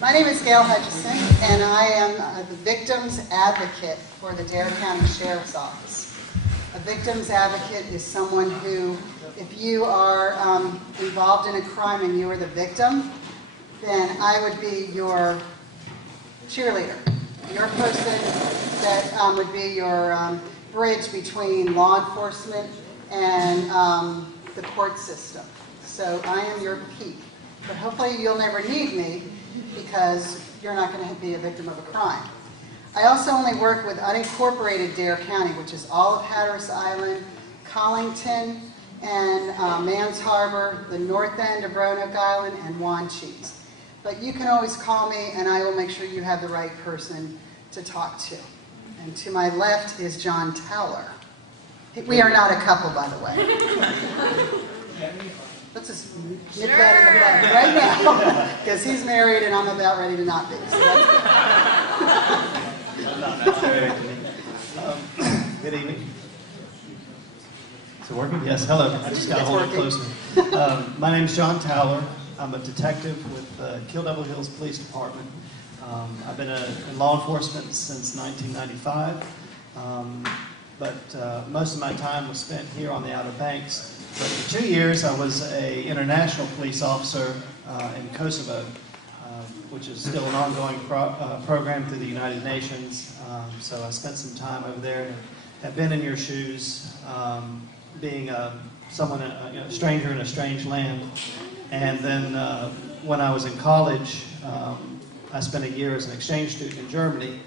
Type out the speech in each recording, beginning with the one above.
My name is Gail Hutchison, and I am the victim's advocate for the Dare County Sheriff's Office. A victim's advocate is someone who, if you are involved in a crime and you are the victim, then I would be your cheerleader, your person that would be your bridge between law enforcement and the court system. So I am your peak. But hopefully you'll never need me because you're not going to be a victim of a crime. I also only work with unincorporated Dare County, which is all of Hatteras Island, Collington, and Mans Harbor, the north end of Roanoke Island, and Wanchese. But you can always call me, and I will make sure you have the right person to talk to. And to my left is John Towler. We are not a couple, by the way. Let's just nip that in the bud right now, because he's married and I'm about ready to not be. So that's good. Good evening. Is it working? Yes, hello. I just got to hold it closer. My name is John Towler. I'm a detective with the Kill Devil Hills Police Department. I've been in law enforcement since 1995, but most of my time was spent here on the Outer Banks. But for 2 years, I was an international police officer in Kosovo, which is still an ongoing program through the United Nations. So I spent some time over there and have been in your shoes, being someone, a stranger in a strange land. And then when I was in college, I spent a year as an exchange student in Germany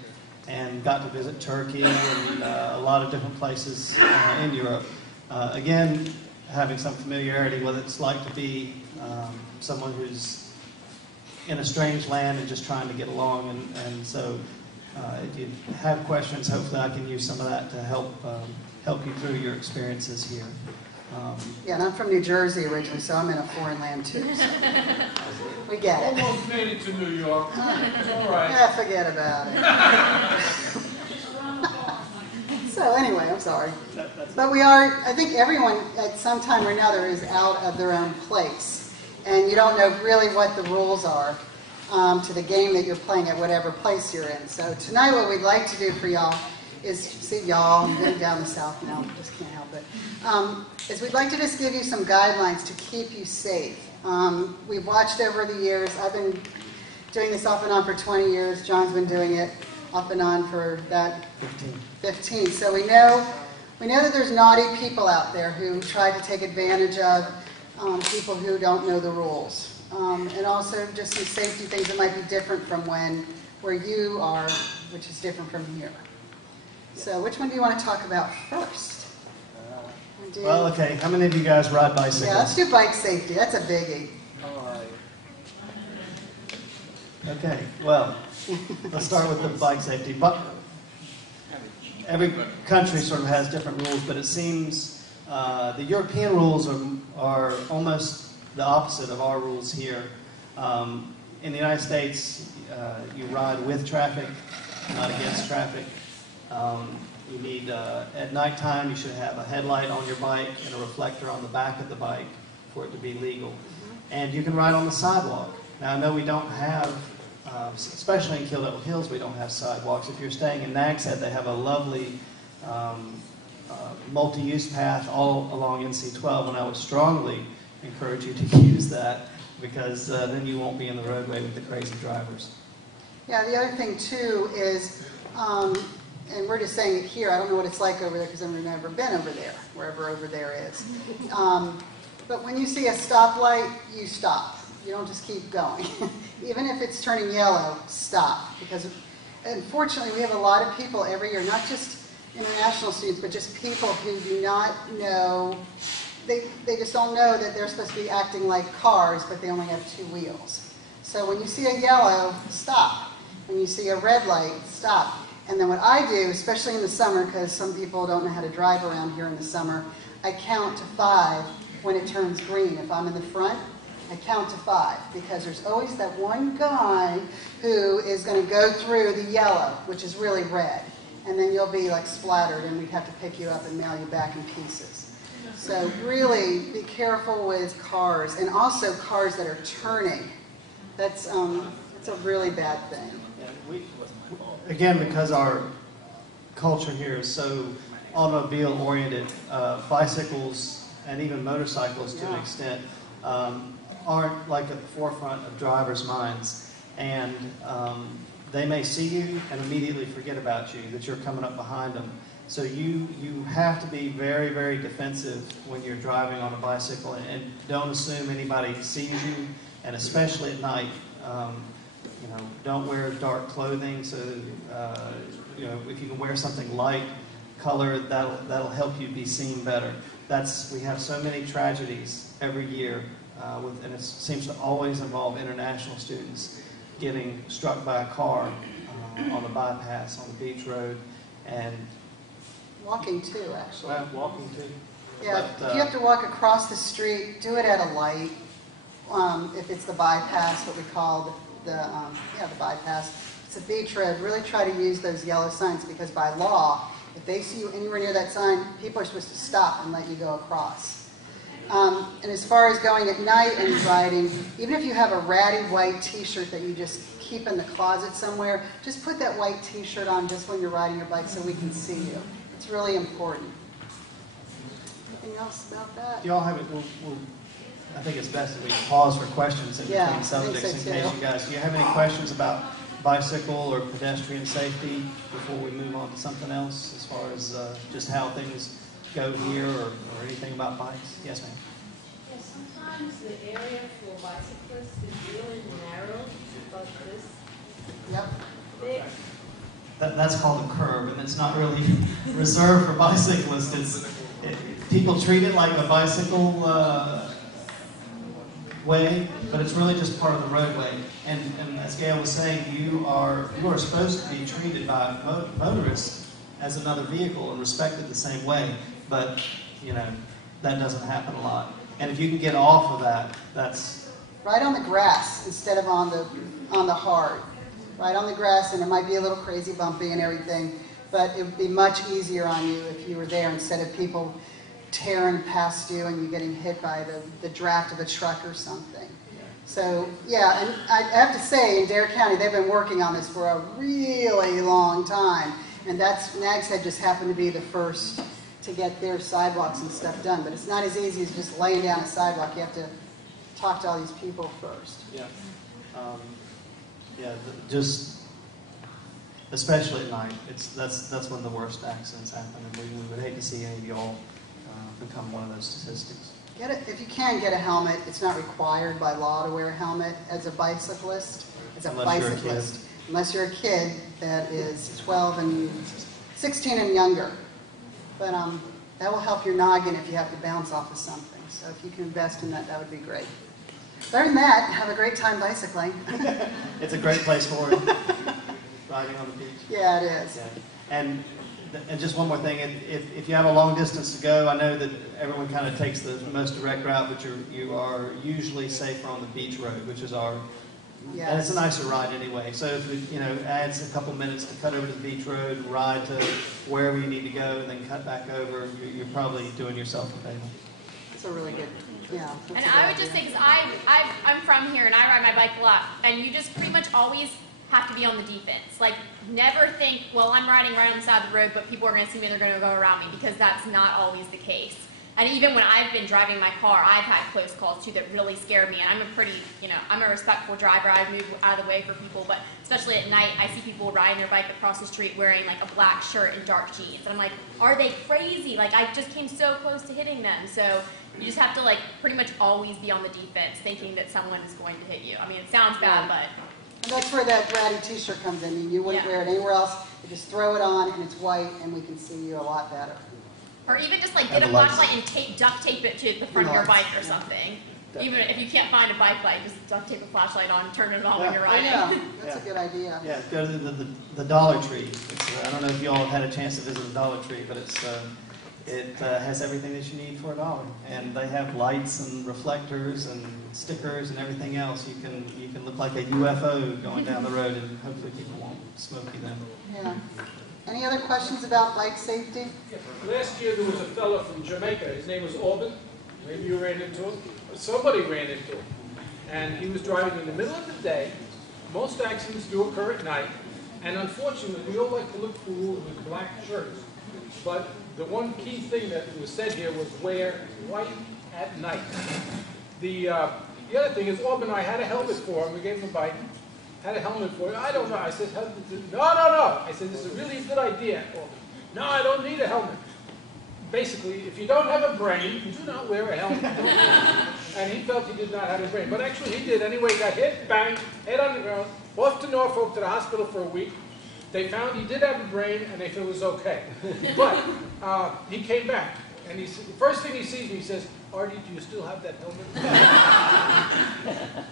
and got to visit Turkey and a lot of different places in Europe. Again, having some familiarity with what it's like to be someone who's in a strange land and just trying to get along. And so if you have questions, hopefully I can use some of that to help you through your experiences here. Yeah, and I'm from New Jersey originally, so I'm in a foreign land too. So we get it. Almost made it to New York. It's all right. Yeah, forget about it. So anyway, I'm sorry. But we are, I think everyone at some time or another is out of their own place. And you don't know really what the rules are to the game that you're playing at whatever place you're in. So tonight what we'd like to do for y'all is, see y'all, I'm going down the south now, just can't help it, is we'd like to just give you some guidelines to keep you safe. We've watched over the years. I've been doing this off and on for 20 years. John's been doing it off and on for that 15. So we know that there's naughty people out there who try to take advantage of people who don't know the rules. And also just some safety things that might be different from where you are, which is different from here. So which one do you want to talk about first? Well, okay. How many of you guys ride bicycles? Yeah, let's do bike safety. That's a biggie. All right. Okay. Well, let's start with the bike safety. But every country sort of has different rules, but it seems the European rules are almost the opposite of our rules here. In the United States, you ride with traffic, not against traffic. You need, at nighttime, you should have a headlight on your bike and a reflector on the back of the bike for it to be legal. And you can ride on the sidewalk. Now, I know we don't have, especially in Kill Devil Hills, we don't have sidewalks. If you're staying in Nags Head, they have a lovely multi-use path all along NC-12, and I would strongly encourage you to use that because then you won't be in the roadway with the crazy drivers. Yeah, the other thing, too, is... and we're just saying it here, I don't know what it's like over there because I've never been over there, wherever over there is. But when you see a stoplight, you stop. You don't just keep going. Even if it's turning yellow, stop. Because unfortunately, we have a lot of people every year, not just international students, but just people who do not know, they just don't know that they're supposed to be acting like cars, but they only have 2 wheels. So when you see a yellow, stop. When you see a red light, stop. And then what I do, especially in the summer, because some people don't know how to drive around here in the summer, I count to 5 when it turns green. If I'm in the front, I count to 5, because there's always that one guy who is going to go through the yellow, which is really red. And then you'll be like splattered, and we'd have to pick you up and mail you back in pieces. So really be careful with cars, and also cars that are turning. That's It's a really bad thing. Yeah, again, because our culture here is so automobile-oriented, bicycles and even motorcycles to an extent aren't like at the forefront of drivers' minds. And they may see you and immediately forget about you, that you're coming up behind them. So you have to be very, very defensive when you're driving on a bicycle, and don't assume anybody sees you, and especially at night. Don't wear dark clothing. So if you can wear something light colored, that'll help you be seen better. We have so many tragedies every year, and it seems to always involve international students getting struck by a car on the bypass, on the beach road, and walking too, actually. Well, walking too. Yeah, But, if you have to walk across the street, do it at a light. If it's the bypass, what we call the bypass. It's a beach road. Really try to use those yellow signs, because by law, if they see you anywhere near that sign, people are supposed to stop and let you go across. And as far as going at night and riding, even if you have a ratty white t-shirt that you just keep in the closet somewhere, just put that white t-shirt on just when you're riding your bike so we can see you. It's really important. Anything else about that? Do you all have it? I think it's best that we pause for questions in between subjects so in case you guys. Do you have any questions about bicycle or pedestrian safety before we move on to something else, as far as just how things go here, or anything about bikes? Yes, ma'am. Yeah, sometimes the area for bicyclists is really narrow, like this. Yep. Big. That's called a curb, and it's not really reserved for bicyclists. People treat it like a bicycle way, but it's really just part of the roadway. And as Gail was saying, you are supposed to be treated by motorists as another vehicle and respected the same way. But that doesn't happen a lot. And if you can get off of that, that's right on the grass instead of on the hard. Right on the grass, and it might be a little crazy bumpy and everything, but it would be much easier on you if you were there instead of people tearing past you and you getting hit by the draft of a truck or something. So, yeah, and I have to say, in Dare County, they've been working on this for a really long time, and Nags Head just happened to be the first to get their sidewalks and stuff done, but it's not as easy as just laying down a sidewalk. You have to talk to all these people first. Yeah. Just especially at night, that's when the worst accidents happen, and we would hate to see any of y'all become one of those statistics. If you can, get a helmet. It's not required by law to wear a helmet as a bicyclist. Unless you're a kid that is 12 and 16 and younger. But that will help your noggin if you have to bounce off of something. So if you can invest in that, that would be great. Other than that, have a great time bicycling. It's a great place for it. Riding on the beach. Yeah, it is. Yeah. And just one more thing, if you have a long distance to go, I know that everyone kind of takes the most direct route, but you are usually safer on the beach road, which is and it's a nicer ride anyway. So if it adds a couple minutes to cut over to the beach road, ride to wherever you need to go, and then cut back over, you're probably doing yourself a favor. It's a really good. Yeah. And I would just say, because I'm from here and I ride my bike a lot, and you just pretty much always have to be on the defense. Like, never think, well, I'm riding right on the side of the road, but people are going to see me, they're going to go around me, because that's not always the case. And even when I've been driving my car, I've had close calls too that really scared me. And I'm I'm a respectful driver. I move out of the way for people, but especially at night, I see people riding their bike across the street wearing like a black shirt and dark jeans. And I'm like, are they crazy? Like, I just came so close to hitting them. So you just have to like pretty much always be on the defense, thinking that someone is going to hit you. I mean, it sounds bad, but. And that's where that ratty t-shirt comes in. You wouldn't wear it anywhere else. You just throw it on, and it's white, and we can see you a lot better. Or even just like get a flashlight and duct tape it to the front of your bike or something. Even if you can't find a bike light, just duct tape a flashlight on, turn it on when you're riding. Yeah, that's a good idea. Yeah, go to the Dollar Tree. I don't know if you all have had a chance to visit the Dollar Tree, but it has everything that you need for $1. And they have lights and reflectors and stickers and everything else. You can look like a UFO going down the road, and hopefully people won't smoke you then. Yeah. Any other questions about bike safety? Last year there was a fellow from Jamaica. His name was Auburn. Maybe you ran into him. Somebody ran into him. And he was driving in the middle of the day, most accidents do occur at night, and unfortunately, we all like to look cool with black shirts. But the one key thing that was said here was wear white at night. The other thing is, Orb and I had a helmet for him. We gave him a bike. Had a helmet for him. I don't know. I said, no. I said, this is a really good idea, Orb. No, I don't need a helmet. Basically, if you don't have a brain, you do not wear a helmet. And he felt he did not have a brain. But actually he did. Anyway, he got hit, bang, head on the ground, off to Norfolk to the hospital for a week. They found he did have a brain, and they thought it was okay. But he came back. And the first thing he sees me, he says, Artie, do you still have that helmet?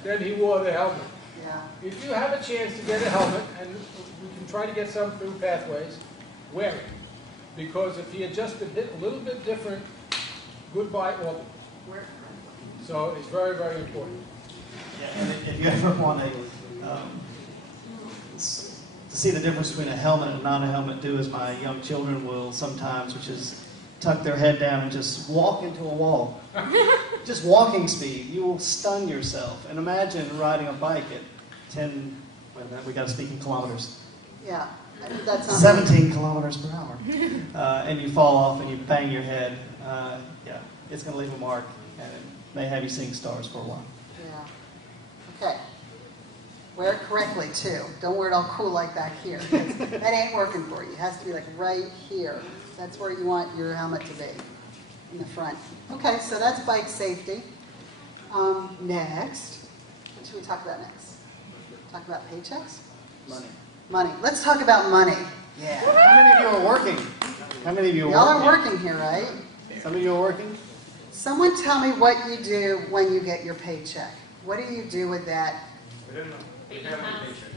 Then he wore the helmet. Yeah. If you have a chance to get a helmet, and we can try to get some through Pathways, wear it. Because if he had just been hit a little bit different, goodbye all. So it's very, very important. Yeah, and if you ever want to see the difference between a helmet and not a helmet, do as my young children will sometimes, which is tuck their head down and just walk into a wall. Just walking speed. You will stun yourself. And imagine riding a bike at 10, wait a minute, we got to speak in kilometers. Yeah. That's not 17 kilometers per hour. And you fall off and you bang your head. Yeah, it's going to leave a mark, and it may have you seeing stars for a while. Yeah. Okay. Wear it correctly, too. Don't wear it all cool like back here. That ain't working for you. It has to be like right here. That's where you want your helmet to be, in the front. Okay, so that's bike safety. Next, what should we talk about next? Talk about paychecks? Money. Money. Let's talk about money. Yeah. How many of you are working? How many of you are Y'all working? are working here, right? Some of you are working? Someone tell me what you do when you get your paycheck. What do you do with that? We don't know. We have a paycheck.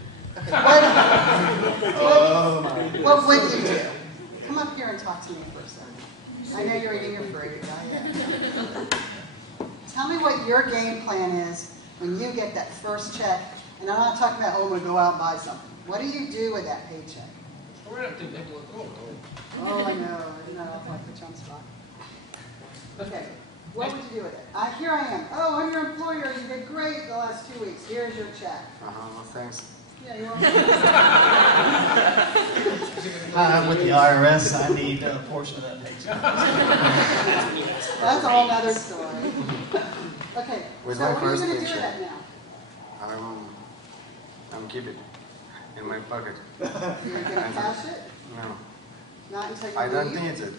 Okay. What would you do? Come up here and talk to me for a second. I know you're eating your fruit. Tell me what your game plan is when you get that first check. And I'm not talking about, oh, I'm going to go out and buy something. What do you do with that paycheck? We're going to have to take a look. Oh, I know. I know. I'll put you on the spot. Okay. What would you do with it? Here I am. Oh, I'm your employer. You did great the last 2 weeks. Here's your check. Thanks. Yeah, you're welcome. I'm with the IRS. I need a portion of that paycheck. That's a whole other story. Okay. With So my what are you first going to do with paycheck. that now? I'm keep it in my pocket. You're going to cash it? No, Not until you I don't leave? need it.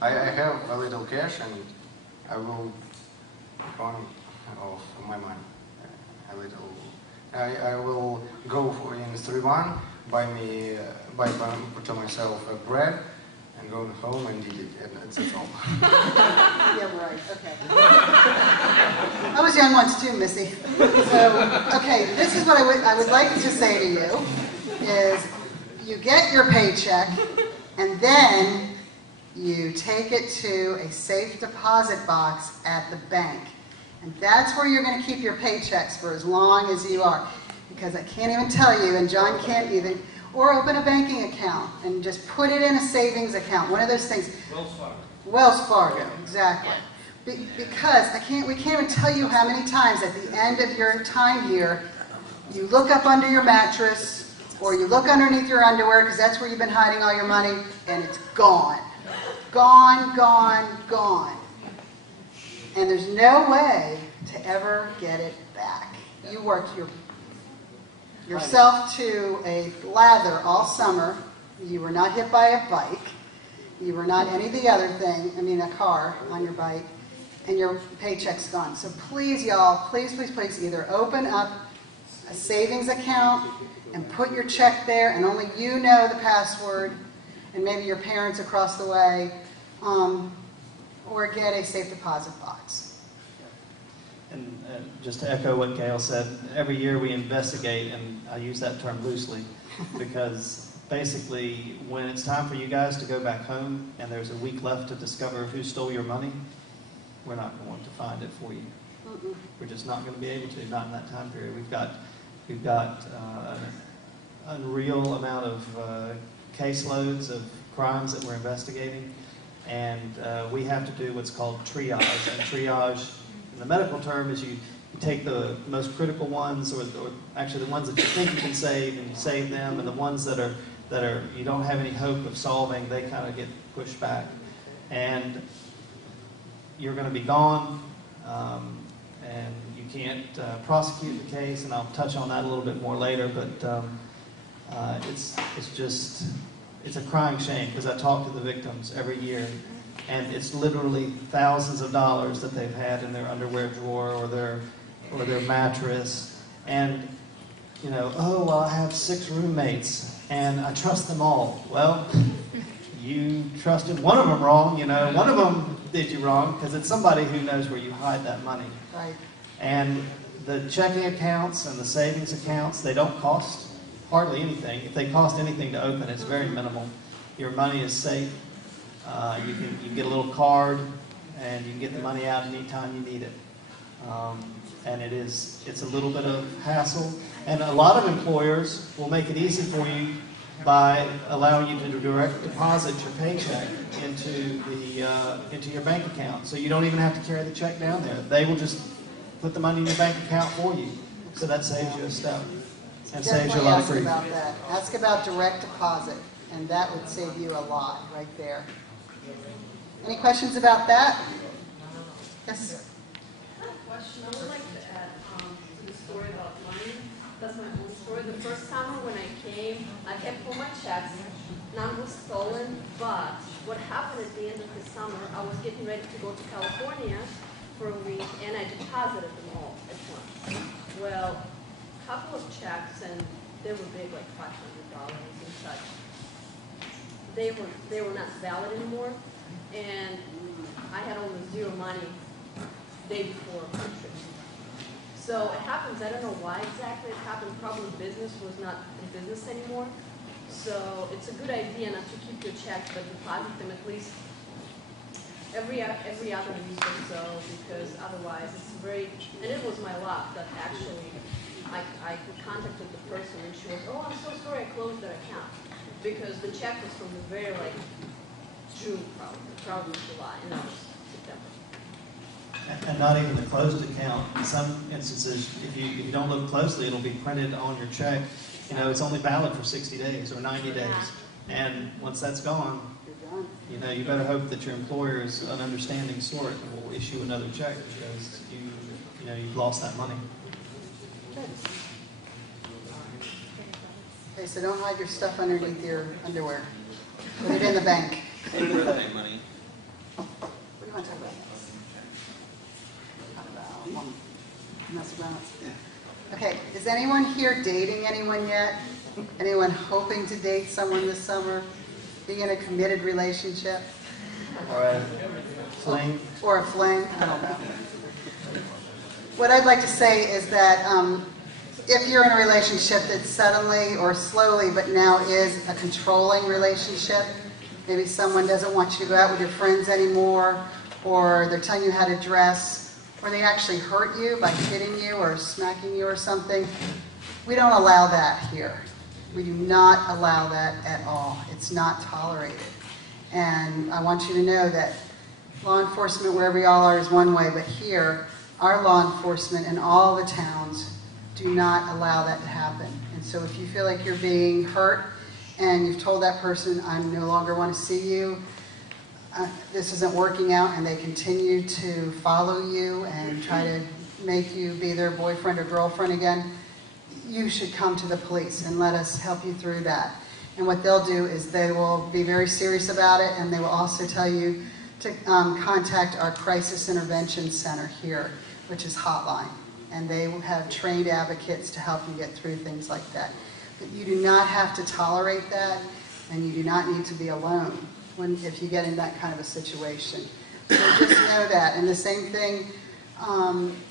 I have a little cash and I will earn of my money. A little. I will go for in 3-1, buy to myself a bread and go home and eat it. And that's all. Yeah, right. Okay. I was young once too, Missy. So, okay, this is what I would like to say to you is you get your paycheck and then you take it to a safe deposit box at the bank. And that's where you're going to keep your paychecks for as long as you are. Because I can't even tell you, and John can't either, or open a banking account and just put it in a savings account. One of those things. Wells Fargo. Wells Fargo, exactly. Because we can't even tell you how many times at the end of your time here, you look up under your mattress or you look underneath your underwear because that's where you've been hiding all your money, and it's gone. Gone, gone, gone. And there's no way to ever get it back. You worked yourself to a lather all summer. You were not hit by a bike. You were not any of the other thing, a car on your bike, and your paycheck's gone. So please, y'all, please, please, please, either open up a savings account and put your check there, and only you know the password, and maybe your parents across the way, or get a safe deposit box. And just to echo what Gail said, every year we investigate, and I use that term loosely, because basically when it's time for you guys to go back home and there's a week left to discover who stole your money, we're not going to find it for you. Mm-mm. We're just not going to be able to, not in that time period. We've got an unreal amount of caseloads of crimes that we're investigating, and we have to do what's called triage. And triage, in the medical term, is you you take the most critical ones, or actually the ones that you think you can save, and you save them, and the ones that are you don't have any hope of solving, they kind of get pushed back, and you're going to be gone, and you can't prosecute the case, and I'll touch on that a little bit more later, but it's a crying shame, because I talk to the victims every year, and it's literally thousands of dollars that they've had in their underwear drawer or their mattress, and oh, well, I have 6 roommates and I trust them all. Well, you trusted one of them wrong, one of them did you wrong, because it's somebody who knows where you hide that money. Right. And the checking accounts and the savings accounts, they don't cost hardly anything. If they cost anything to open, it's very minimal. Your money is safe. You can get a little card, and you can get the money out anytime you need it. And it's a little bit of hassle. And a lot of employers will make it easy for you by allowing you to direct deposit your paycheck into your bank account. So you don't even have to carry the check down there. They will just put the money in your bank account for you. So that saves you a step and saves you a lot of grief. Ask about that. Ask about direct deposit, and that would save you a lot right there. Any questions about that? Yes. I have a question. I would like to add to the story about money. That's my own story. The first summer when I came, I kept all my checks. None was stolen, but what happened at the end of the summer, I was getting ready to go to California for a week, and I deposited them all at once. Well, a couple of checks, and they were big, like $500 and such. They were not valid anymore, and I had almost zero money day before my trip. So it happens, I don't know why exactly it happened, probably business was not in business anymore. So it's a good idea not to keep your checks, but deposit them at least every other week or so, because otherwise it's very, and it was my luck that actually I contacted the person, and she was, oh, I'm so sorry, I closed that account. Because the check was from the very, June probably July, and that was September. And not even the closed account. In some instances, if you don't look closely, it'll be printed on your check. It's only valid for 60 days or 90 days. And once that's gone, you better hope that your employer is an understanding sort and will issue another check, because you've lost that money. Okay, so don't hide your stuff underneath your underwear. Put it in the bank. Put it in the bank money. What do you want to talk about? Talk about mess around. Okay, is anyone here dating anyone yet? Anyone hoping to date someone this summer? Be in a committed relationship? Or a fling? Or a fling? I don't know. What I'd like to say is that if you're in a relationship that suddenly or slowly but now is a controlling relationship, maybe someone doesn't want you to go out with your friends anymore, or they're telling you how to dress, or they actually hurt you by hitting you or smacking you or something, we don't allow that here. We do not allow that at all. It's not tolerated. And I want you to know that law enforcement, wherever y'all are, is one way, but here, our law enforcement in all the towns do not allow that to happen. And so if you feel like you're being hurt and you've told that person, I no longer want to see you, this isn't working out, and they continue to follow you and try to make you be their boyfriend or girlfriend again, you should come to the police and let us help you through that. And what they'll do is they will be very serious about it, and they will also tell you to contact our Crisis Intervention Center here, which is hotline. And they will have trained advocates to help you get through things like that. But you do not have to tolerate that, and you do not need to be alone if you get in that kind of a situation. So just know that. And the same thing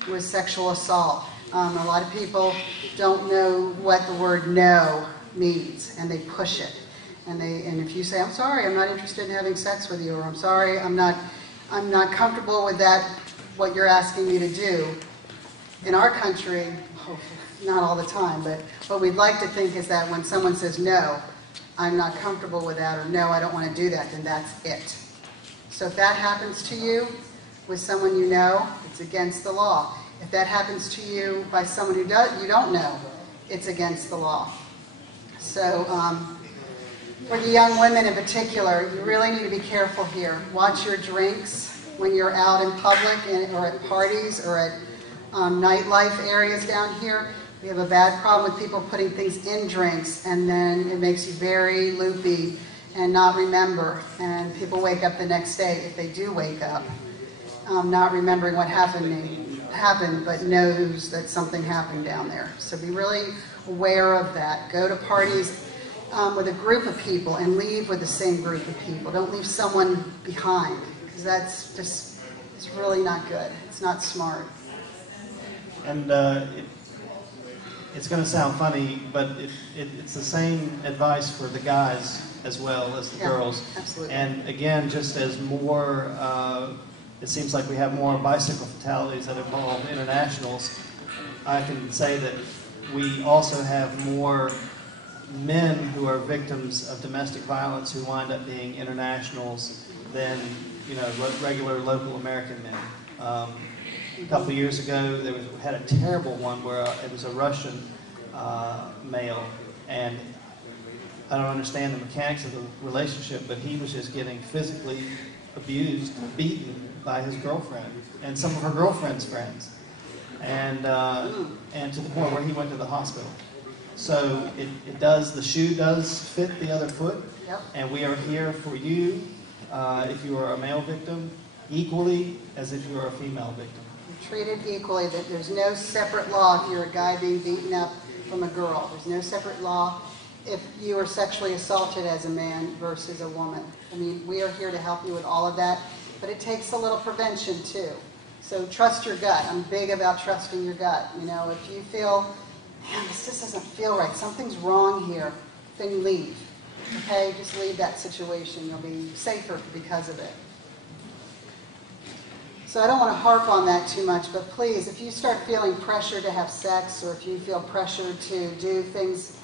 with sexual assault. A lot of people don't know what the word no means, and they push it. And if you say, I'm sorry, I'm not interested in having sex with you, or I'm sorry, I'm not comfortable with that, what you're asking me to do. In our country, not all the time, but what we'd like to think is that when someone says, no, I'm not comfortable with that, or no, I don't want to do that, then that's it. So if that happens to you with someone you know, it's against the law. If that happens to you by someone you don't know, it's against the law. So for the young women in particular, you really need to be careful here. Watch your drinks when you're out in public or at parties or at nightlife areas down here. We have a bad problem with people putting things in drinks, and then it makes you very loopy and not remember. And people wake up the next day, if they do wake up, not remembering what happened, but knows that something happened down there. So be really aware of that. Go to parties with a group of people and leave with the same group of people. Don't leave someone behind, because that's just, it's really not good. It's not smart. And it's going to sound funny, but it's the same advice for the guys as well as the girls. Absolutely. And again, just as more, it seems like we have more bicycle fatalities that involve internationals, I can say that we also have more men who are victims of domestic violence who wind up being internationals than, regular local American men. A couple of years ago, we had a terrible one where it was a Russian male, and I don't understand the mechanics of the relationship, but he was just getting physically abused, beaten by his girlfriend and some of her girlfriend's friends, and to the point where he went to the hospital. So the shoe does fit the other foot, Yep. and we are here for you if you are a male victim, equally as if you are a female victim. Treated equally, that there's no separate law if you're a guy being beaten up from a girl. There's no separate law if you are sexually assaulted as a man versus a woman. I mean, we are here to help you with all of that, but it takes a little prevention too. So trust your gut. I'm big about trusting your gut. If you feel, man, this just doesn't feel right, something's wrong here, then leave. Okay, just leave that situation. You'll be safer because of it. So I don't want to harp on that too much, but please, if you start feeling pressure to have sex, or if you feel pressure to do things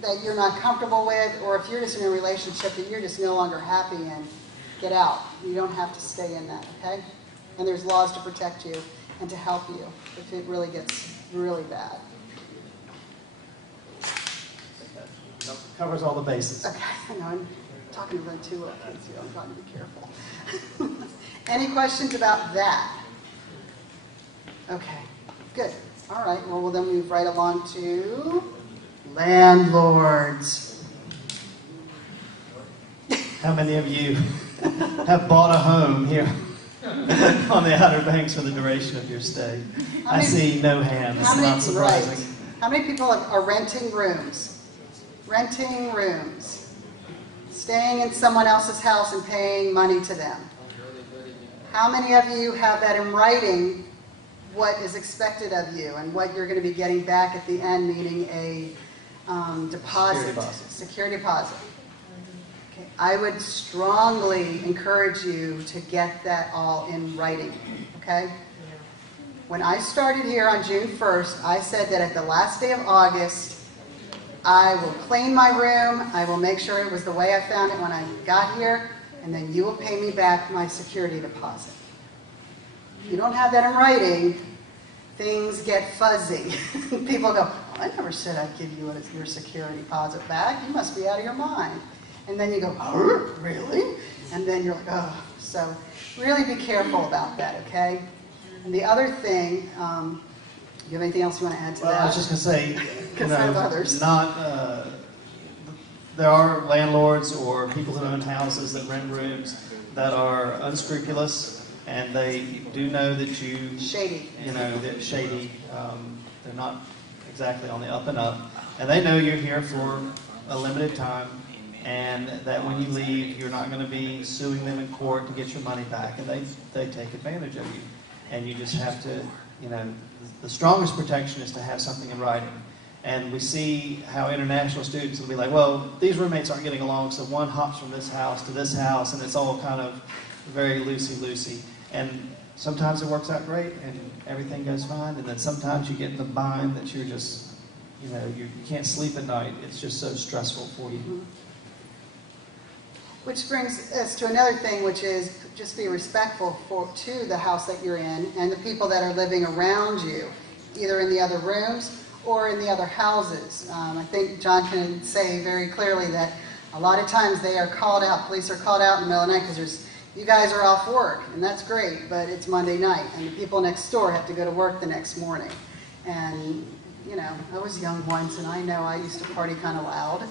that you're not comfortable with, or if you're just in a relationship that you're just no longer happy in, get out. You don't have to stay in that, okay? And there's laws to protect you and to help you if it really gets really bad. Covers all the bases. Okay, I know I'm talking about two little kids here. I'm trying to be careful. Any questions about that? Okay, good. All right, well, we'll then move right along to landlords. How many of you have bought a home here on the Outer Banks for the duration of your stay? I see no hands. Not surprising. Right. How many people are renting rooms? Renting rooms. Staying in someone else's house and paying money to them. How many of you have that in writing, what is expected of you and what you're going to be getting back at the end, meaning a deposit, security deposit? Okay. I would strongly encourage you to get that all in writing, okay? When I started here on June 1st, I said that at the last day of August, I will clean my room, I will make sure it was the way I found it when I got here, and then you will pay me back my security deposit. If you don't have that in writing, things get fuzzy. People go, oh, I never said I'd give you your security deposit back. You must be out of your mind. And then you go, oh, really? And then you're like, oh. So really be careful about that, okay? And the other thing, you have anything else you want to add to that? I was just going to say, Because I have others. There are landlords or people who own houses that rent rooms that are unscrupulous, and they do know that you... Shady. That shady. They're not exactly on the up and up. And they know you're here for a limited time, and that when you leave, you're not going to be suing them in court to get your money back, and they take advantage of you. And you just have to, the strongest protection is to have something in writing. And we see how international students will be like, well, these roommates aren't getting along, so one hops from this house to this house, and it's all kind of very loosey-loosey. And sometimes it works out great, and everything goes fine, and then sometimes you get in the bind that you're just, you can't sleep at night. It's just so stressful for you. Which brings us to another thing, which is just be respectful to the house that you're in and the people that are living around you, either in the other rooms or in the other houses. I think John can say very clearly that a lot of times they are called out, police are called out in the middle of the night because you guys are off work, and that's great, but it's Monday night, and the people next door have to go to work the next morning. And, you know, I was young once, and I know I used to party kind of loud.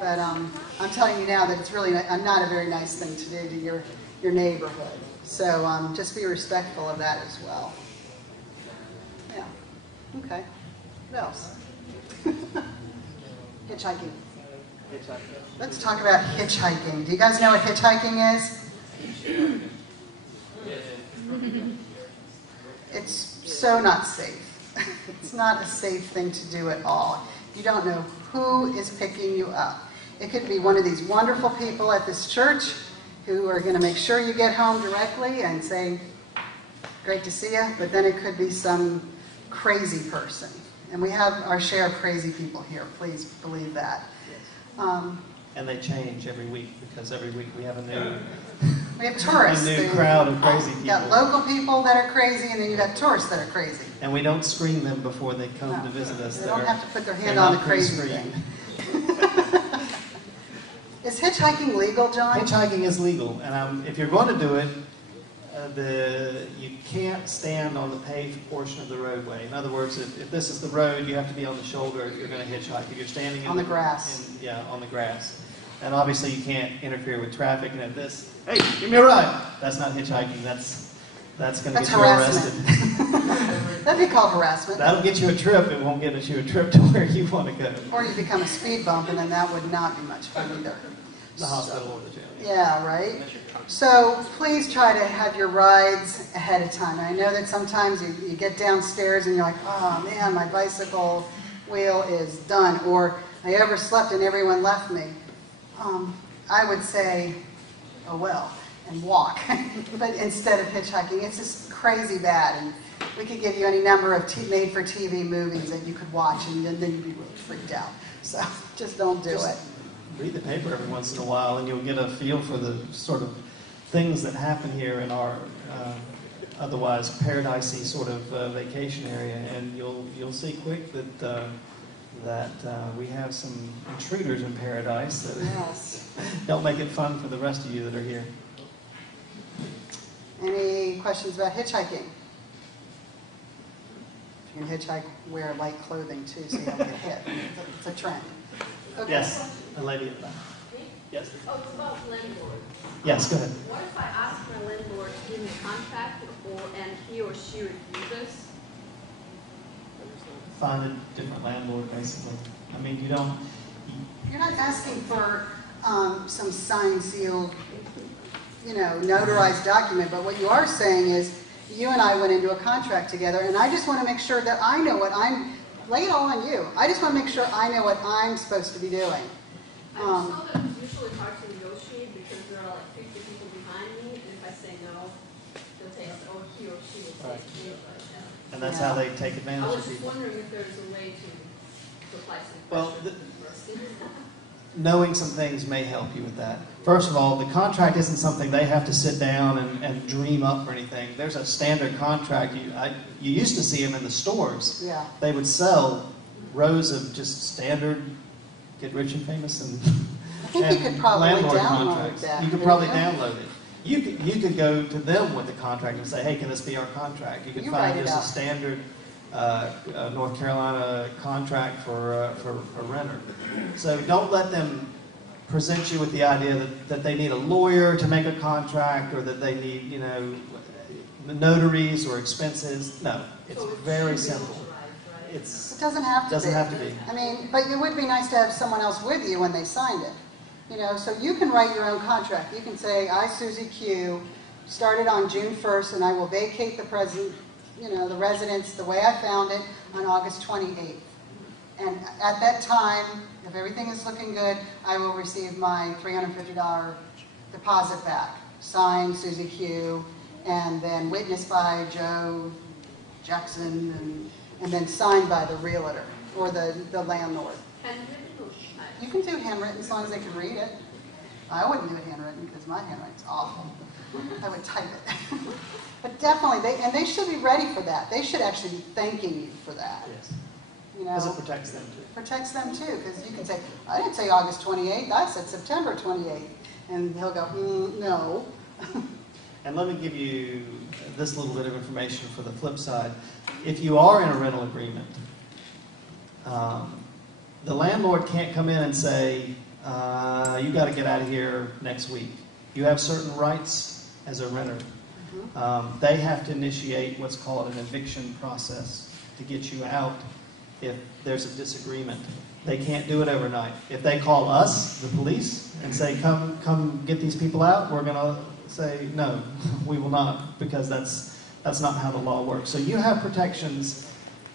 But I'm telling you now that it's really not a very nice thing to do to your neighborhood. So just be respectful of that as well. Yeah. Okay. What else? Hitchhiking. Let's talk about hitchhiking. Do you guys know what hitchhiking is? It's so not safe. It's not a safe thing to do at all. You don't know who is picking you up. It could be one of these wonderful people at this church who are going to make sure you get home directly and say, great to see you, but then it could be some crazy person. And we have our share of crazy people here, please believe that. And they change every week because every week we have a we have tourists. A new crowd of crazy people. You got local people that are crazy, and then you have tourists that are crazy. And we don't screen them before they come to visit us. They don't have to put their hand on the crazy thing. Is hitchhiking legal, John? Hitchhiking is legal, and if you're going to do it, you can't stand on the paved portion of the roadway. In other words, if this is the road, you have to be on the shoulder if you're going to hitchhike. If you're standing on the grass. On the grass. And obviously you can't interfere with traffic. And if this, hey, give me a ride, that's not hitchhiking. That's going to get you arrested. That'd be called harassment. That'll get you a trip. It won't get you a trip to where you want to go. Or you become a speed bump, and then that would not be much fun either. The hospital or the jail. Yeah, right? So please try to have your rides ahead of time. I know that sometimes you get downstairs and you're like, oh man, my bicycle wheel is done. Or I overslept and everyone left me. I would say, oh well, and walk. But instead of hitchhiking, it's just crazy bad. And we could give you any number of made-for-TV movies that you could watch, and then you'd be really freaked out. So just don't do it. Read the paper every once in a while, and you'll get a feel for the sort of things that happen here in our otherwise paradisey sort of vacation area, and you'll see quick that we have some intruders in paradise that don't make it fun for the rest of you that are here. Any questions about hitchhiking? If you can hitchhike, wear light clothing too, so you don't get hit. It's a trend. Okay. Yes, a lady at that. Yes. Oh, it's about landlord. Yes, go ahead. What if I ask my landlord to give me a contract and he or she refuses? Find a different landlord, basically. I mean, you're not asking for some signed, sealed, notarized document, but what you are saying is you and I went into a contract together, and I just want to make sure that I know what lay it all on you. I just want to make sure I know what I'm supposed to be doing. I just know that it's usually hard to negotiate because there are like 50 people behind me, and if I say no, they'll take, or he or she will take me. And that's how they take advantage I of was just people. wondering if there's a way to apply some Well, pressure. knowing some things may help you with that. First of all, the contract isn't something they have to sit down and dream up or anything. There's a standard contract. You used to see them in the stores. Yeah. They would sell rows of just standard get rich and famous and I think you could probably landlord download contracts. that. You could probably download it. You could go to them with the contract and say, hey, can this be our contract? You could find just a standard North Carolina contract for a renter. So don't let them present you with the idea that they need a lawyer to make a contract or that they need, notaries or expenses. No, it's very simple. It doesn't have to be. be. I mean, but it would be nice to have someone else with you when they signed it. So you can write your own contract. You can say, I, Susie Q, started on June 1st, and I will vacate the the residence the way I found it on August 28th. And at that time, if everything is looking good, I will receive my $350 deposit back. Signed, Susie Q, and then witnessed by Joe Jackson, and then signed by the realtor or the landlord. Handwritten or typed? You can do handwritten as long as they can read it. I wouldn't do it handwritten because my handwriting's awful. I would type it. But definitely, they should be ready for that. They should actually be thanking you for that. Yes. You Because know, it protects them too. protects them too, because you can say, I didn't say August 28th, I said September 28th. And he'll go, no. And let me give you this little bit of information for the flip side. If you are in a rental agreement, the landlord can't come in and say, you got to get out of here next week. You have certain rights as a renter. They have to initiate what's called an eviction process to get you out if there's a disagreement. They can't do it overnight. If they call us, the police, and say, come get these people out, we're going to say, no, we will not, because that's not how the law works. So you have protections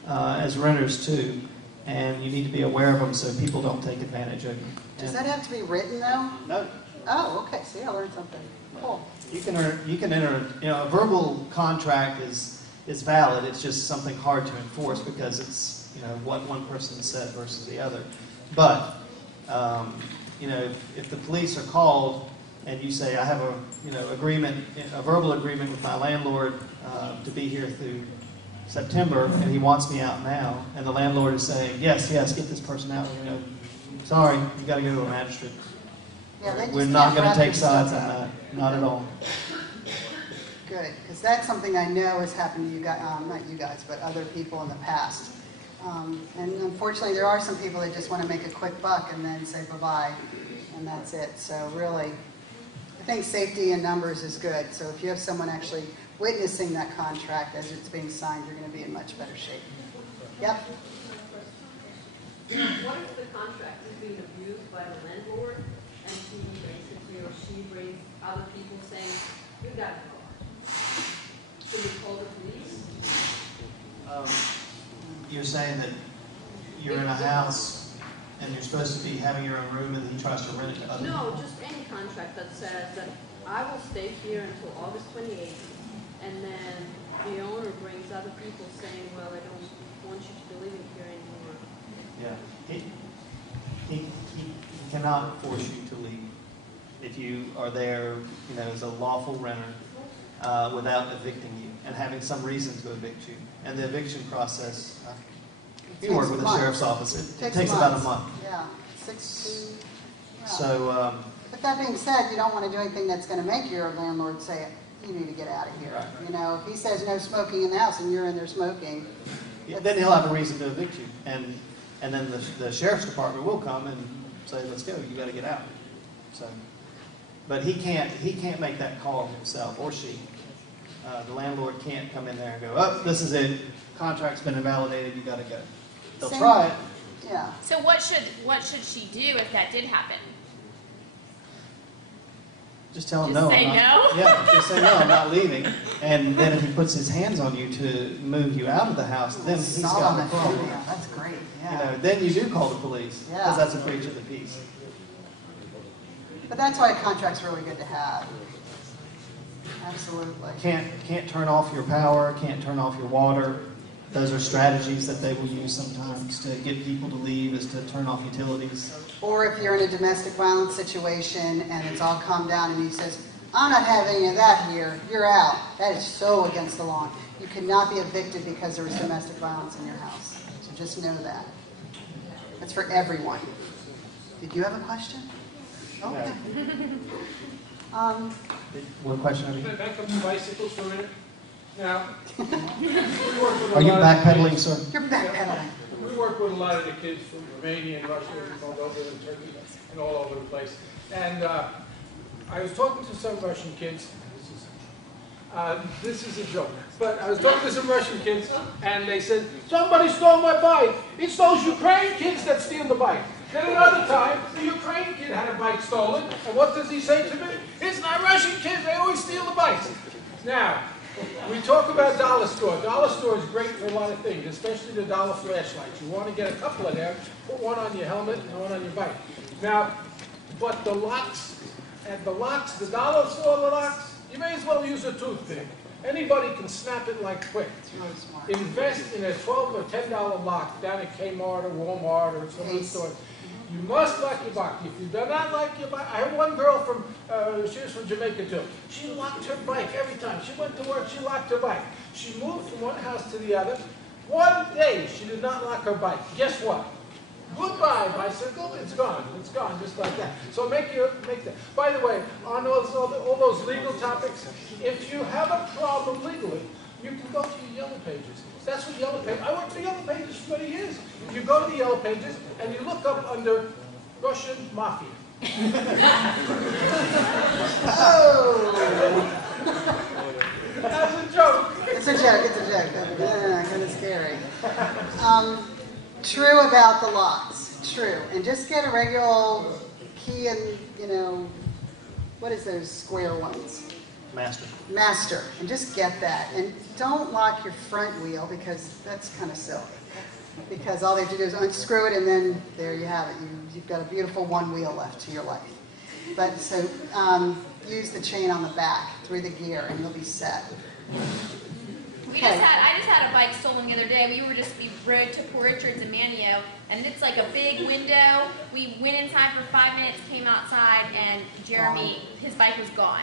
as renters too, and you need to be aware of them so people don't take advantage of you. Does that have to be written though? No. Oh, okay. See, I learned something. Cool. You can enter, a verbal contract is valid. It's just something hard to enforce because it's, what one person said versus the other. But, if the police are called and you say, I have a verbal agreement with my landlord to be here through September, and he wants me out now, and the landlord is saying, yes, get this person out. Sorry, you got to go to a magistrate. Yeah, they just We're not can't going wrap to take themselves sides on up. that. Not at all. Good, because that's something I know has happened to you guys, not you guys, but other people in the past. And unfortunately, there are some people that just want to make a quick buck and then say bye-bye, and that's it. So really, I think safety in numbers is good. So if you have someone actually witnessing that contract as it's being signed, you're going to be in much better shape. Yep. What if the contract is being abused by the landlord and he or she brings other people saying, you got to go? Should we call the police? You're saying that you're in a house and you're supposed to be having your own room and he tries to rent it to others? No, just any contract that says that I will stay here until August 28th, and then the owner brings other people saying, well, I don't want you to be living here anymore. Yeah. He cannot force you to leave if you are there, as a lawful renter without evicting you and having some reason to evict you. And the eviction process, you work with the sheriff's office, it takes about a month. Yeah, 6 to... Yeah. So... but that being said, you don't want to do anything that's going to make your landlord say, you need to get out of here. Right. If he says no smoking in the house and you're in there smoking... then he'll have a reason to evict you. And then the sheriff's department will come and say, let's go, you got to get out. So, but he can't make that call himself, or she. The landlord can't come in there and go, oh, this is it, contract's been invalidated, you got to go. They'll try it. Yeah. So what should she do if that did happen? Just tell him Just no. say I'm not, no? Yeah, just say no, I'm not leaving. And then if he puts his hands on you to move you out of the house, then he's got a problem. Yeah, that's great. Yeah. Then you do call the police, Yeah. because that's a breach of the peace. But that's why a contract's really good to have. Absolutely. Can't turn off your power, can't turn off your water. Those are strategies that they will use sometimes to get people to leave, is to turn off utilities. Or if you're in a domestic violence situation and it's all calmed down and he says, I'm not having any of that here, you're out. That is so against the law. You cannot be evicted because there was domestic violence in your house. So just know that. That's for everyone. Did you have a question? Okay. What question are you? Can I back up to bicycles for a minute? Now, Are you backpedaling, sir? You're backpedaling. we work with a lot of the kids from Romania and Russia and Moldova and Turkey and all over the place. And I was talking to some Russian kids. This is a joke. But I was talking to some Russian kids, and they said, somebody stole my bike. It's those Ukrainian kids that steal the bike. Then another time, the Ukrainian kid had a bike stolen, and what does he say to me? It's not Russian kids, they always steal the bikes. Now, we talk about dollar store. Dollar store is great for a lot of things, especially the dollar flashlights. You want to get a couple of them, put one on your helmet and one on your bike. Now, but the locks, the dollar store locks, you may as well use a toothpick. Anybody can snap it like quick. It's really smart. Invest in a $12 or $10 lock down at Kmart or Walmart or some of the stores. You must lock your bike. If you do not lock your bike, I have one girl from, she was from Jamaica too. She locked her bike every time. She went to work, she locked her bike. She moved from one house to the other. One day, she did not lock her bike. Guess what? Goodbye, bicycle. It's gone. It's gone, just like that. So make that. By the way, on all those legal topics, if you have a problem legally, you can go to your Yellow Pages. That's what Yellow Pages. I worked for Yellow Pages for many years. You go to the Yellow Pages and you look up under Russian Mafia. Oh! That's a joke. It's a joke. It's a joke. Yeah, kind of scary. True about the locks. True. And just get a regular key and, what is those square ones? Master. And just get that. And don't lock your front wheel because that's kind of silly. Because all they have to do is unscrew it and then there you have it. You've got a beautiful one wheel left to your life. But so use the chain on the back through the gear and you'll be set. I just had a bike stolen the other day. We rode to Port Richards and Manio, and it's like a big window. We went inside for 5 minutes, came outside, and Jeremy, his bike was gone.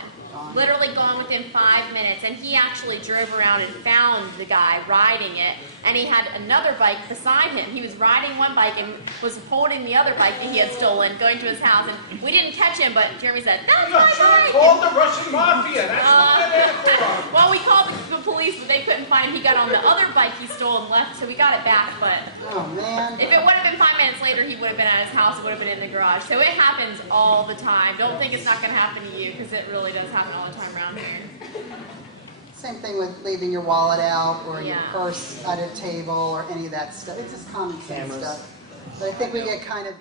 Literally gone within 5 minutes. And he actually drove around and found the guy riding it, and he had another bike beside him. He was riding one bike and was holding the other bike that he had stolen, going to his house, and we didn't catch him, but Jeremy said, "That's my bike!" Called the Russian Mafia. That's what they're there for. Well, we called the police, but they couldn't find him. He got on the other bike he stole and left, so we got it back, but Oh, man. if it would have been 5 minutes later, he would have been at his house, it would have been in the garage. So it happens all the time. Don't think it's not going to happen to you, because it really does happen all the time around here. Same thing with leaving your wallet out or your Yeah. purse at a table or any of that stuff. It's just common sense Cameras. stuff. But I think we get kind of...